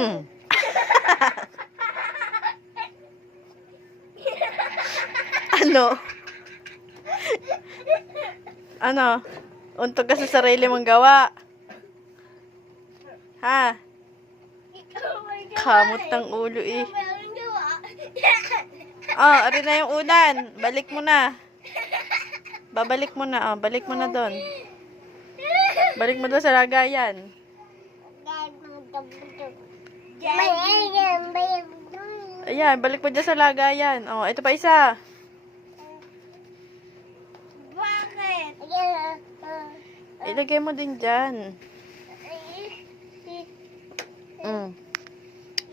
Mm. Ano? Ano? Untog ka sa sarili mong gawa. Ha? Kamot ng ulo eh. Oh, ari na yung unan. Balik mo na. Babalik mo na. Oh, balik mo na doon. Balik mo doon sa lagayan. Ayan, balik mo dyan sa lagayan. Oh, ito pa isa. Bakit? Ilagay mo din dyan.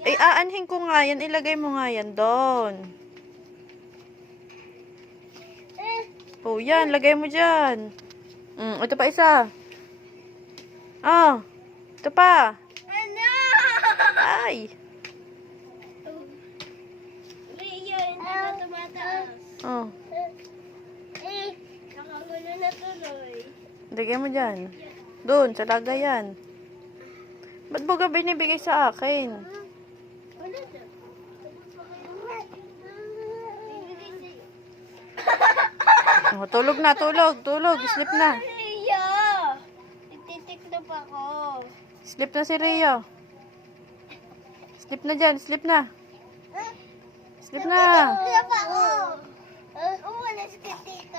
Ay, aanhin ko nga yan. Ilagay mo nga yan doon. Oh, yan. Lagay mo dyan. Ito pa isa. Oh, ito pa. Ano? Ay. Rio, hindi na tumataas. Oh, Nakagulo na tuloy. lagay mo dyan. Doon, sa lagayan. Ba't mo ka binibigay sa akin? Wala na. Oh, tulog na, tulog. Tulog. Sleep na. Rio! Ititiklo pa ako. Sleep na si Rio. Sleep na dyan. Sleep na. Sleep na. Ititiklo pa ako. Umalis ka dito.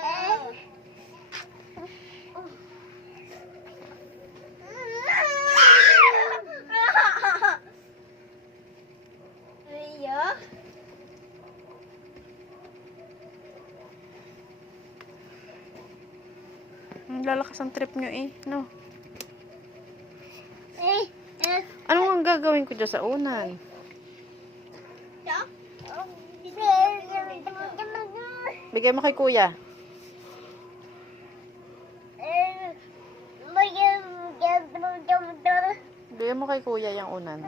Rio? Ang lalakas ang trip nyo eh. No? Eh, Anong ang gagawin ko dyan sa unan? Bigay mo kay kuya. Bigay mo kay kuya yung unan.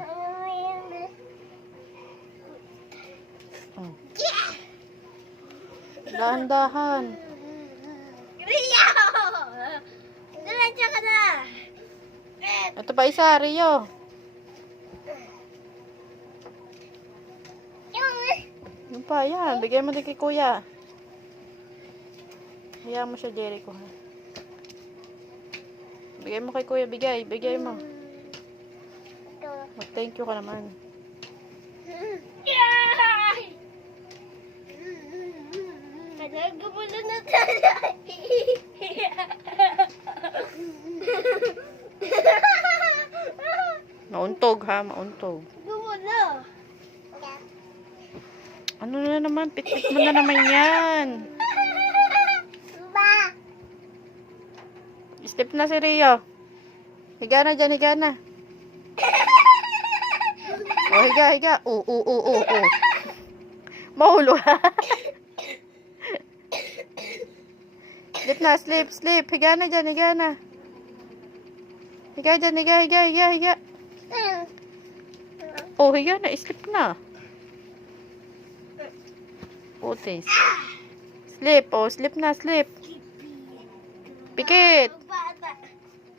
Dahan-dahan. Rio! Diretso ka na! Ito pa isa, Rio. Yung pa, yan. Bigay mo din kay kuya. Hayaan mo siya, Jericho. Ha? Bigay mo kay kuya. Bigay. Bigay mo. Mag-thank you ka naman. Nagagulo na tayo. Mauntog ha, mauntog. Gumulo. Ano na naman? Pit-pit mo na naman yan. Ba? Step na si Rio. Higa na dyan, higa na. O, higa, higa. Oo. Mahulo ha. Sleep na, sleep. Higa na dyan, higa na. Higa dyan, higa. Oh, higa na, sleep na. Putis. Sleep, oh, sleep na, sleep. Pikit. Bata.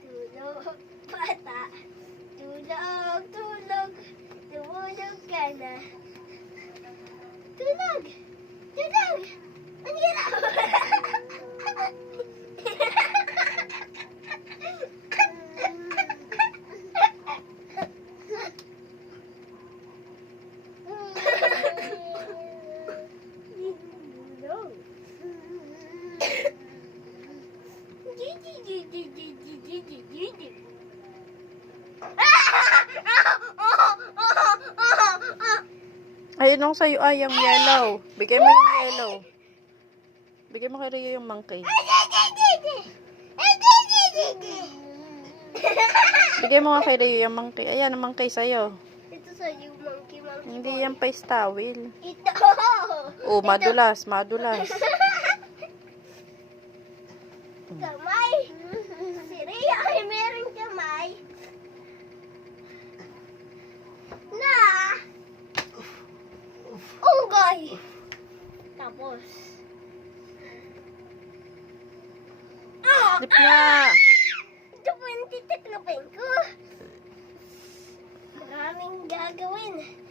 Tulog. Bata. Tulog. Tumulog ka na. Tulog. Ano ginawa? Ayun ang sa'yo ay yung yellow. Bigay mo yung yellow. Bigay mo kay Rio yung monkey. Bigay mo nga kay Rio yung monkey. Ayan, ang monkey sa'yo. Ito sa'yo, monkey. Hindi yan pa towel. Ito. Oh, madulas. Kamay. Si Rhea ay meron kamay. Na. Unggoy. Tapos. Sleep na. Ito po yung titiklopin ko. Marami daming gagawin.